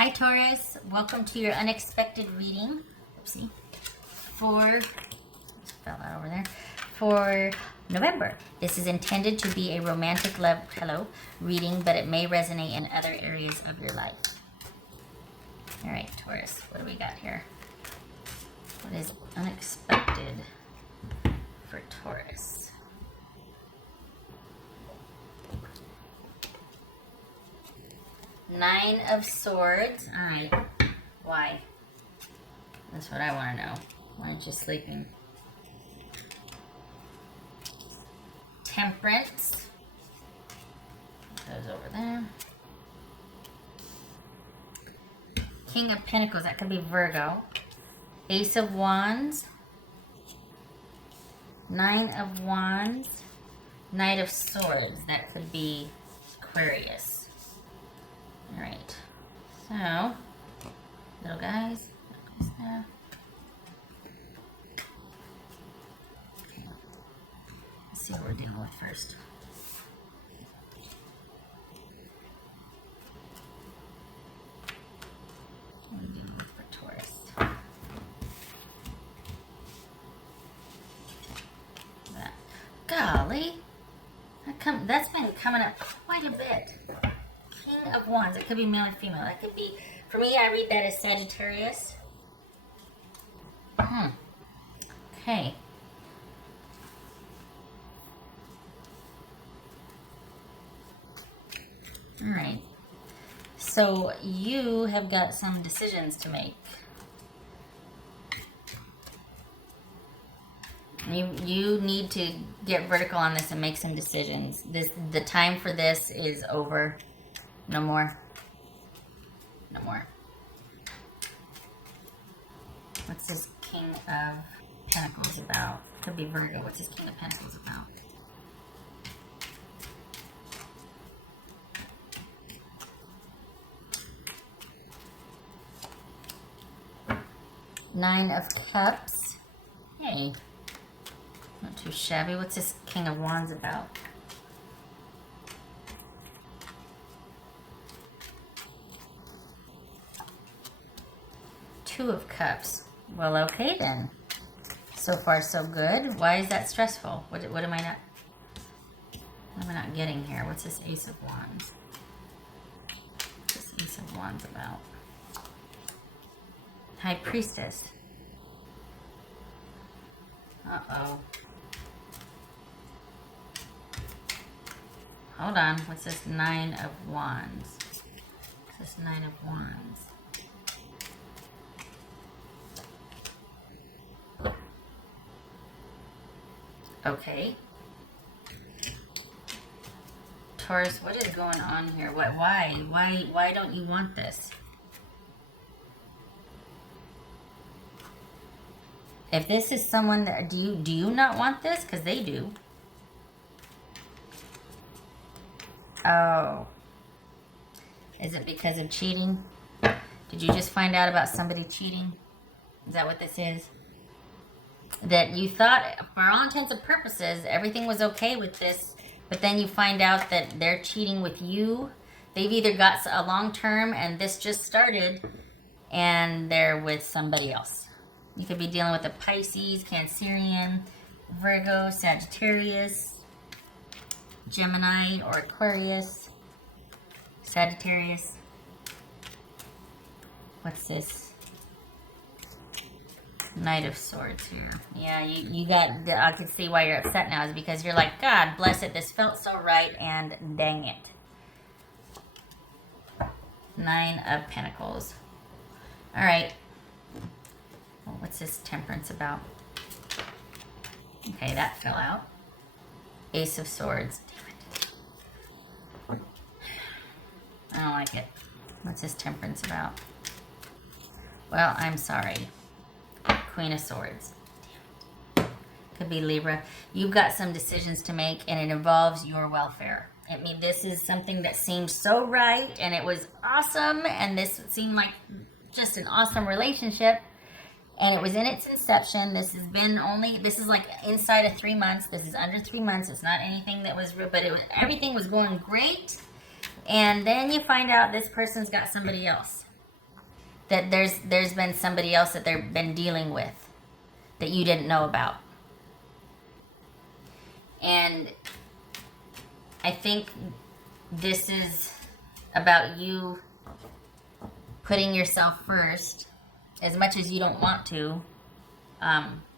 Hi Taurus, welcome to your unexpected reading. Oopsie. For November. This is intended to be a romantic love reading, but it may resonate in other areas of your life. All right, Taurus, what do we got here? What is unexpected for Taurus? Nine of Swords. All right. Why? That's what I want to know. Why aren't you sleeping? Temperance. Goes over there. King of Pentacles. That could be Virgo. Ace of Wands. Nine of Wands. Knight of Swords. That could be Aquarius. Alright, so, little guys there. Okay. Let's see what we're dealing with first. What are we dealing with for Taurus? That. Golly, that's been coming up quite a bit. King of Wands. It could be male or female. That could be, for me, I read that as Sagittarius. Okay. Alright. So, you have got some decisions to make. You need to get vertical on this and make some decisions. The time for this is over. No more. No more. What's this King of Pentacles about? Could be Virgo. What's this King of Pentacles about? Nine of Cups. Hey. Not too shabby. What's this King of Wands about? Two of Cups. Well, okay then. So far, so good. Why is that stressful? What am I not getting here? What's this Ace of Wands? What's this Ace of Wands about? High Priestess. Uh-oh. Hold on. What's this Nine of Wands? What's this Nine of Wands? Okay. Taurus, what is going on here? Why don't you want this? If this is someone that, do you not want this? Because they do. Oh. Is it because of cheating? Did you just find out about somebody cheating? Is that what this is? That you thought, for all intents and purposes, everything was okay with this, but then you find out that they're cheating with you. They've either got a long term and this just started, and they're with somebody else. You could be dealing with a Pisces, Cancerian, Virgo, Sagittarius, Gemini, or Aquarius, Sagittarius. What's this? Knight of Swords here. Yeah, you got, I can see why you're upset now, is because you're like, God bless it, this felt so right, and dang it. Nine of Pentacles. Alright. Well, what's this Temperance about? Okay, that fell out. Ace of Swords. Damn it. I don't like it. What's this Temperance about? Well, I'm sorry. Queen of Swords. Could be Libra. You've got some decisions to make, and it involves your welfare. I mean, this is something that seemed so right, and it was awesome, and this seemed like just an awesome relationship, and it was in its inception. This is like inside of 3 months. This is under 3 months. It's not anything that was real, but everything was going great, and then you find out this person's got somebody else. that there's been somebody else that they've been dealing with that you didn't know about. And I think this is about you putting yourself first as much as you don't want to,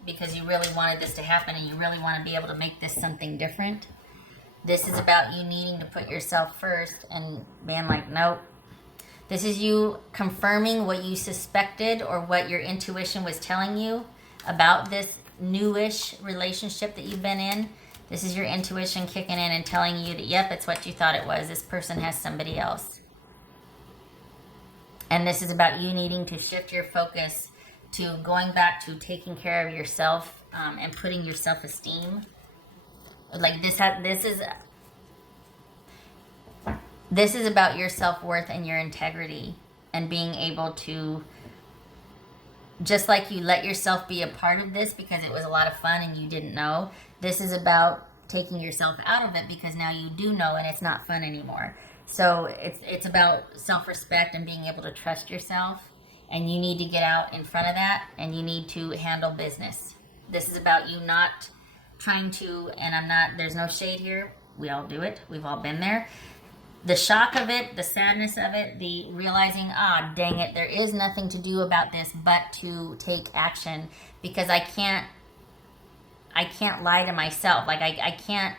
because you really wanted this to happen and you really want to be able to make this something different. This is about you needing to put yourself first and being like, nope. This is you confirming what you suspected or what your intuition was telling you about this newish relationship that you've been in. This is your intuition kicking in and telling you that, yep, it's what you thought it was. This person has somebody else. And this is about you needing to shift your focus to going back to taking care of yourself, and putting your self-esteem. Like this is about your self-worth and your integrity and being able to, just like you let yourself be a part of this because it was a lot of fun and you didn't know, this is about taking yourself out of it because now you do know and it's not fun anymore. So it's about self-respect and being able to trust yourself, and you need to get out in front of that and you need to handle business. This is about you not trying to, and there's no shade here. We all do it. We've all been there. The shock of it, the sadness of it, the realizing, dang it, there is nothing to do about this but to take action, because I can't lie to myself. Like I can't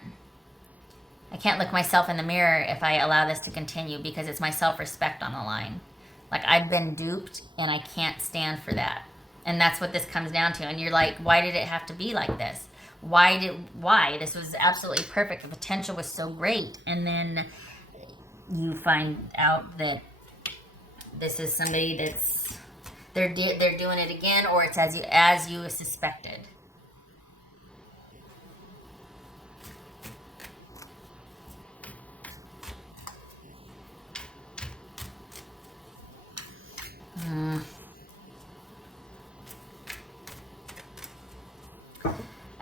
look myself in the mirror if I allow this to continue, because it's my self-respect on the line. Like, I've been duped and I can't stand for that. And that's what this comes down to. And you're like, why did it have to be like this? Why? This was absolutely perfect. The potential was so great. And then you find out that this is somebody that's, they're doing it again, or it's as you suspected.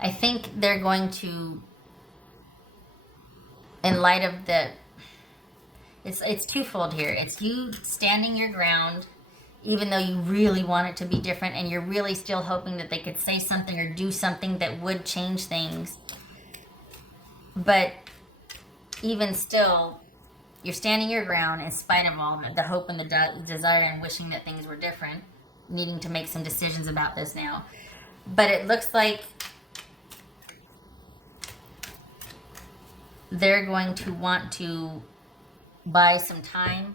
I think they're going to, in light of it's twofold here. It's you standing your ground, even though you really want it to be different, and you're really still hoping that they could say something or do something that would change things. But even still, you're standing your ground in spite of all the hope and the desire and wishing that things were different, needing to make some decisions about this now. But it looks like they're going to want to buy some time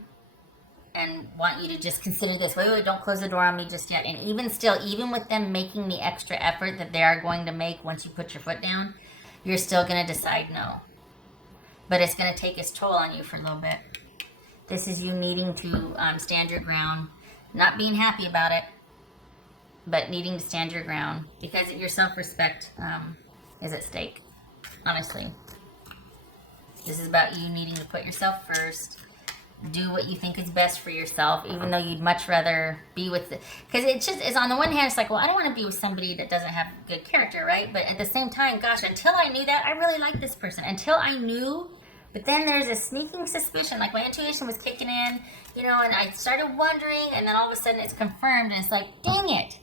and want you to just consider this. Wait, don't close the door on me just yet. And even still, even with them making the extra effort that they are going to make once you put your foot down, you're still going to decide no. But it's going to take its toll on you for a little bit. This is you needing to stand your ground, not being happy about it, but needing to stand your ground because your self-respect is at stake, honestly. This is about you needing to put yourself first, do what you think is best for yourself, even though you'd much rather be with it. Because it's on the one hand, it's like, well, I don't want to be with somebody that doesn't have good character, right? But at the same time, gosh, until I knew that, I really liked this person. Until I knew, but then there's a sneaking suspicion, like my intuition was kicking in, and I started wondering, and then all of a sudden it's confirmed, and it's like, dang it.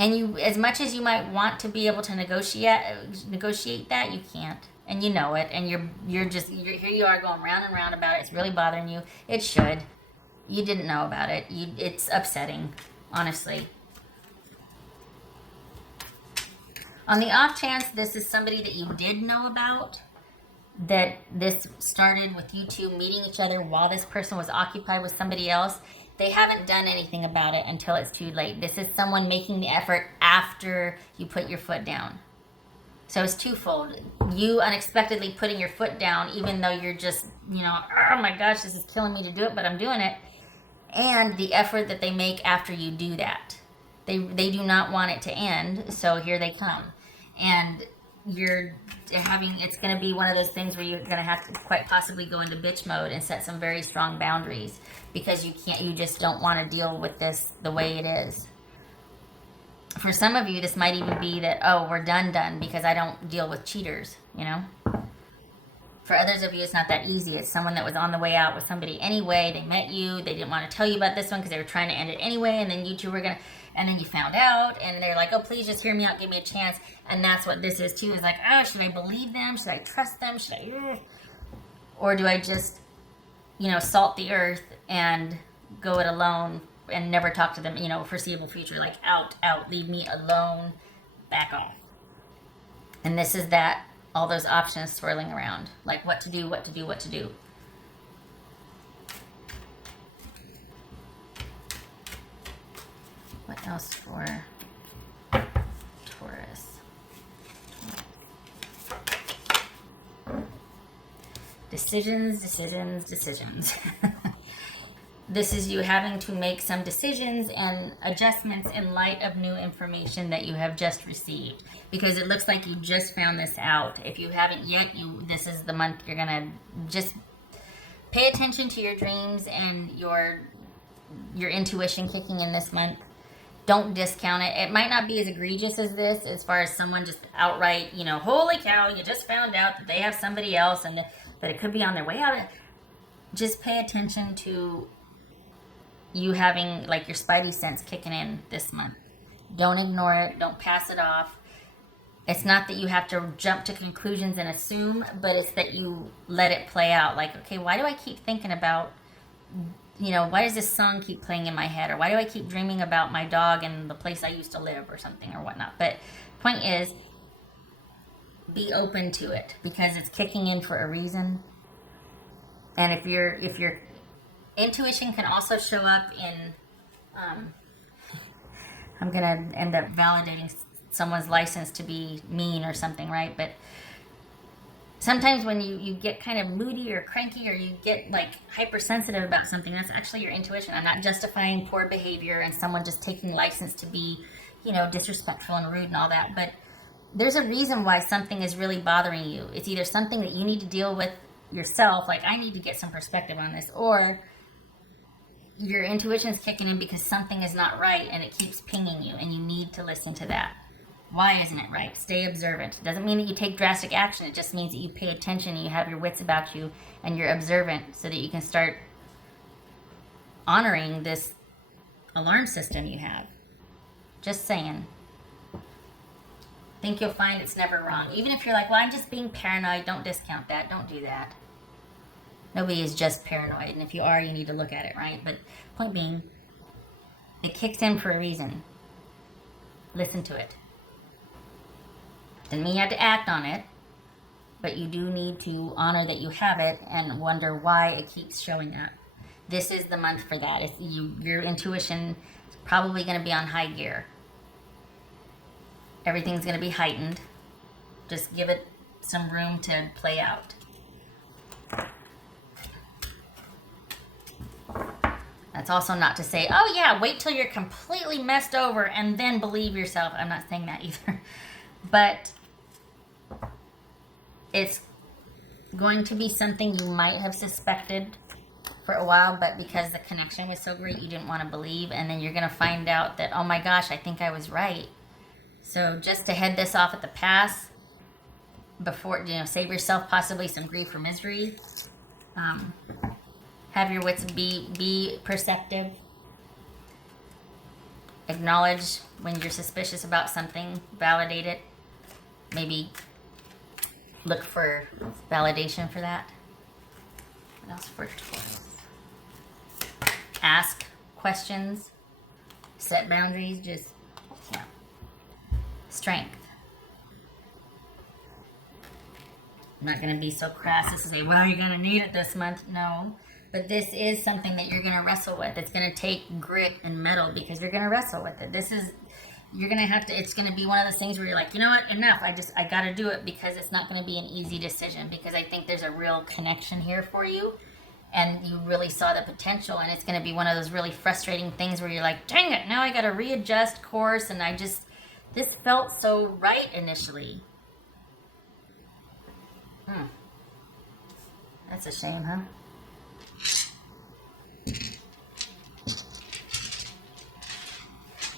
And you, as much as you might want to be able to negotiate that, you can't. And you know it, and you're here you are going round and round about it. It's really bothering you. It should. You didn't know about it. It's upsetting, honestly. On the off chance this is somebody that you did know about, that this started with you two meeting each other while this person was occupied with somebody else, they haven't done anything about it until it's too late. This is someone making the effort after you put your foot down. So it's twofold. You unexpectedly putting your foot down, even though you're just, oh my gosh, this is killing me to do it, but I'm doing it. And the effort that they make after you do that. They do not want it to end, so here they come. And it's going to be one of those things where you're going to have to quite possibly go into bitch mode and set some very strong boundaries, because you just don't want to deal with this the way it is. For some of you, this might even be that, oh, we're done because I don't deal with cheaters, For others of you, it's not that easy. It's someone that was on the way out with somebody anyway. They met you. They didn't want to tell you about this one because they were trying to end it anyway. And then you two were going to, and then you found out. And they're like, oh, please just hear me out. Give me a chance. And that's what this is too. Is like, oh, should I believe them? Should I trust them? Should I? Or do I just, you know, salt the earth and go it alone and never talk to them, you know, foreseeable future? Like, out, leave me alone, back off. And this is that. All those options swirling around, like what to do, what to do, what to do. What else for Taurus? Decisions, decisions, decisions. This is you having to make some decisions and adjustments in light of new information that you have just received. Because it looks like you just found this out. If you haven't yet, this is the month you're going to just pay attention to your dreams and your intuition kicking in this month. Don't discount it. It might not be as egregious as this, as far as someone just outright, you know, holy cow, you just found out that they have somebody else and that it could be on their way out. Just pay attention to you having like your spidey sense kicking in this month. Don't ignore it. Don't pass it off. It's not that you have to jump to conclusions and assume, but it's that you let it play out. Like, okay, why do I keep thinking about, you know, why does this song keep playing in my head? Or why do I keep dreaming about my dog and the place I used to live or something or whatnot? But point is, be open to it because it's kicking in for a reason. And if your intuition can also show up in, I'm going to end up validating someone's license to be mean or something, right? But sometimes when you get kind of moody or cranky or you get like hypersensitive about something, that's actually your intuition. I'm not justifying poor behavior and someone just taking license to be, you know, disrespectful and rude and all that. But there's a reason why something is really bothering you. It's either something that you need to deal with yourself, like I need to get some perspective on this, or your intuition's kicking in because something is not right and it keeps pinging you and you need to listen to that. Why isn't it right? Stay observant. It doesn't mean that you take drastic action. It just means that you pay attention and you have your wits about you and you're observant so that you can start honoring this alarm system you have. Just saying. Think you'll find it's never wrong. Even if you're like, well, I'm just being paranoid, don't discount that. Don't do that. Nobody is just paranoid, and if you are, you need to look at it, right? But point being, it kicks in for a reason. Listen to it. Doesn't mean you have to act on it, but you do need to honor that you have it and wonder why it keeps showing up. This is the month for that. Your intuition is probably going to be on high gear. Everything's going to be heightened. Just give it some room to play out. That's also not to say, oh yeah, wait till you're completely messed over and then believe yourself. I'm not saying that either. But it's going to be something you might have suspected for a while, but because the connection was so great, you didn't want to believe. And then you're going to find out that, oh my gosh, I think I was right. So just to head this off at the pass, before, you know, save yourself possibly some grief or misery. Have your wits be perceptive. Acknowledge when you're suspicious about something. Validate it. Maybe look for validation for that. What else for Taurus? Ask questions. Set boundaries. Just, yeah. Strength. I'm not going to be so crass as to say, well, you're going to need it this month. No. But this is something that you're going to wrestle with. It's going to take grit and mettle because you're going to wrestle with it. You're going to have to, it's going to be one of those things where you're like, you know what, enough. I got to do it because it's not going to be an easy decision because I think there's a real connection here for you and you really saw the potential, and it's going to be one of those really frustrating things where you're like, dang it, now I got to readjust course, and this felt so right initially. That's a shame, huh?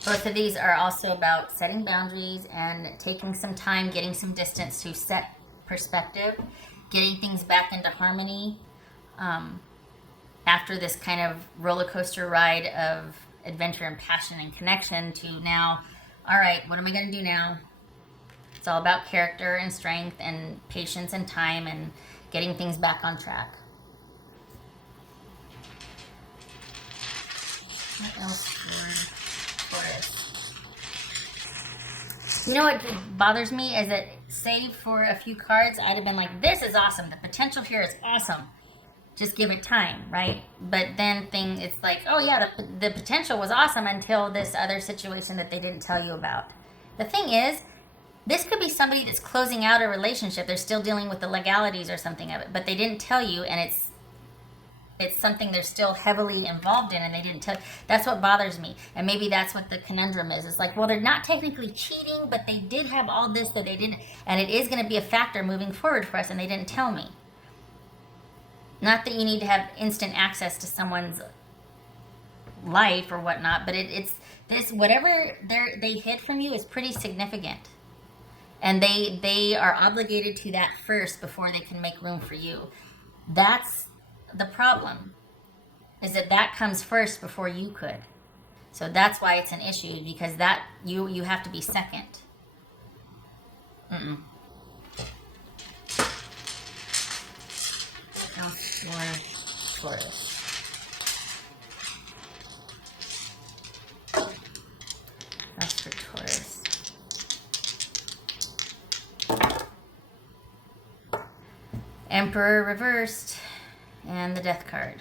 Both of these are also about setting boundaries and taking some time, getting some distance to set perspective getting things back into harmony after this kind of roller coaster ride of adventure and passion and connection to now, all right, what am I going to do now? It's all about character and strength and patience and time and getting things back on track. What else for Taurus? You know what bothers me is that, save for a few cards, I'd have been like, this is awesome. The potential here is awesome. Just give it time, right? But then it's like, oh yeah, the potential was awesome until this other situation that they didn't tell you about. The thing is, this could be somebody that's closing out a relationship. They're still dealing with the legalities or something of it, but they didn't tell you, and it's something they're still heavily involved in, and they didn't tell. That's what bothers me. And maybe that's what the conundrum is. It's like, well, they're not technically cheating, but they did have all this that they didn't, and it is going to be a factor moving forward for us, and they didn't tell me. Not that you need to have instant access to someone's life or whatnot, but it's this, whatever they hid from you is pretty significant. And they are obligated to that first before they can make room for you. That's the problem, is that comes first before you could. So that's why it's an issue, because that you have to be second. For Taurus. That's for Taurus. Emperor reversed. And the Death card.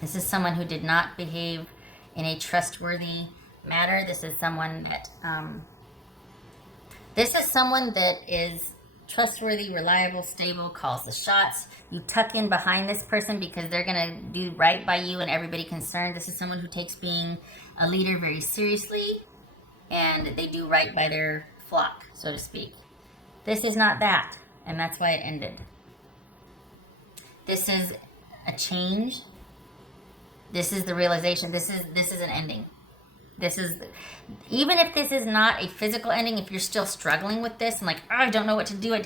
This is someone who did not behave in a trustworthy manner. This is someone that is trustworthy, reliable, stable, calls the shots. You tuck in behind this person because they're going to do right by you and everybody concerned. This is someone who takes being a leader very seriously, and they do right by their flock, so to speak. This is not that, and that's why it ended. This is a change. This is the realization. This is an ending. Even if this is not a physical ending, if you're still struggling with this and like, oh, I don't know what to do,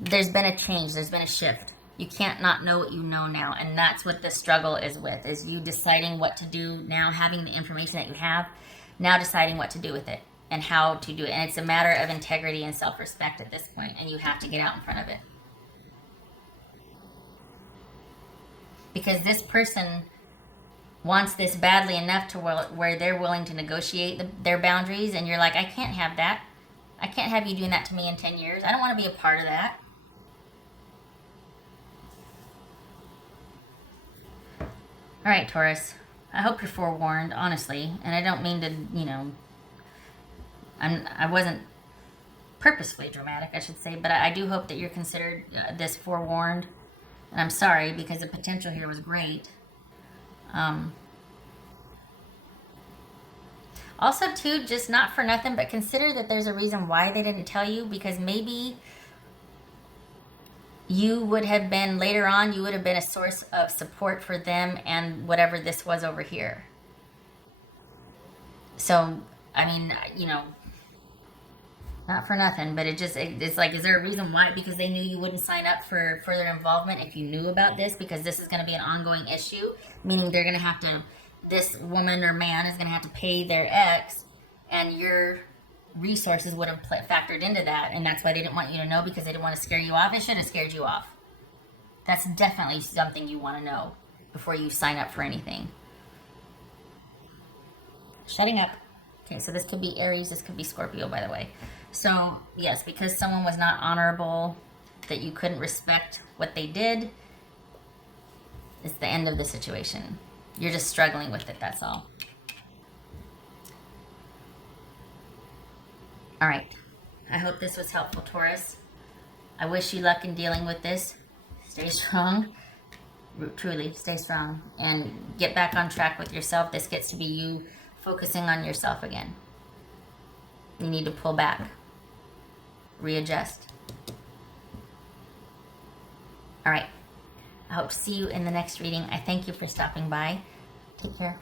there's been a change. There's been a shift. You can't not know what you know now, and that's what the struggle is with, is you deciding what to do now, having the information that you have, now deciding what to do with it and how to do it. And it's a matter of integrity and self-respect at this point, and you have to get out in front of it. Because this person wants this badly enough to where they're willing to negotiate their boundaries, and you're like, I can't have that. I can't have you doing that to me in 10 years. I don't want to be a part of that. All right, Taurus. I hope you're forewarned, honestly. And I don't mean to, I wasn't purposefully dramatic, I should say, but I do hope that you're considered this forewarned. And I'm sorry, because the potential here was great. Also, too, just not for nothing, but consider that there's a reason why they didn't tell you, because maybe you would have been, later on, you would have been a source of support for them and whatever this was over here. So, I mean, not for nothing, but it's like, is there a reason why? Because they knew you wouldn't sign up for further involvement if you knew about this, because this is going to be an ongoing issue, meaning they're going to have to, this woman or man is going to have to pay their ex, and your resources would have factored into that, and that's why they didn't want you to know, because they didn't want to scare you off. It should have scared you off. That's definitely something you want to know before you sign up for anything. Shutting up. Okay, so this could be Aries, this could be Scorpio, by the way. So, yes, because someone was not honorable, that you couldn't respect what they did, it's the end of the situation. You're just struggling with it, that's all. All right. I hope this was helpful, Taurus. I wish you luck in dealing with this. Stay strong. Truly, stay strong. And get back on track with yourself. This gets to be you focusing on yourself again. You need to pull back. Readjust. All right. I hope to see you in the next reading. I thank you for stopping by. Take care.